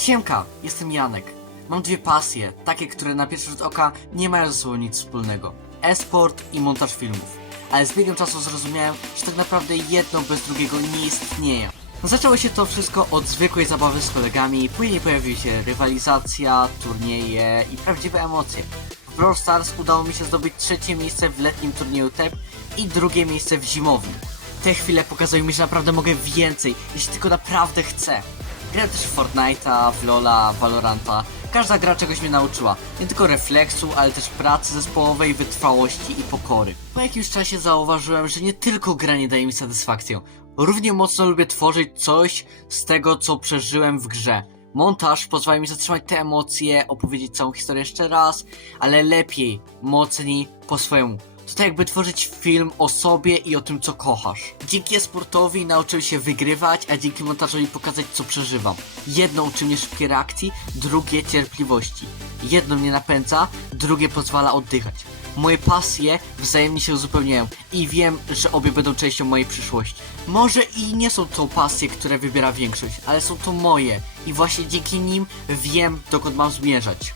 Siemka, jestem Janek. Mam dwie pasje, takie, które na pierwszy rzut oka nie mają ze sobą nic wspólnego. E-sport i montaż filmów. Ale z biegiem czasu zrozumiałem, że tak naprawdę jedno bez drugiego nie istnieje. Zaczęło się to wszystko od zwykłej zabawy z kolegami, później pojawiła się rywalizacja, turnieje i prawdziwe emocje. W Brawl Stars udało mi się zdobyć trzecie miejsce w letnim turnieju TEP i drugie miejsce w zimowym. Te chwile pokazują mi, że naprawdę mogę więcej, jeśli tylko naprawdę chcę. Grałem też w Fortnite'a, w Lola, Valoranta. Każda gra czegoś mnie nauczyła. Nie tylko refleksu, ale też pracy zespołowej, wytrwałości i pokory. Po jakimś czasie zauważyłem, że nie tylko gra nie daje mi satysfakcję. Równie mocno lubię tworzyć coś z tego, co przeżyłem w grze. Montaż pozwala mi zatrzymać te emocje, opowiedzieć całą historię jeszcze raz, ale lepiej, mocniej, po swojemu. To tak jakby tworzyć film o sobie i o tym, co kochasz. Dzięki esportowi nauczyłem się wygrywać, a dzięki montażowi pokazać, co przeżywam. Jedno uczy mnie szybkiej reakcji, drugie cierpliwości. Jedno mnie napędza, drugie pozwala oddychać. Moje pasje wzajemnie się uzupełniają i wiem, że obie będą częścią mojej przyszłości. Może i nie są to pasje, które wybiera większość, ale są to moje i właśnie dzięki nim wiem, dokąd mam zmierzać.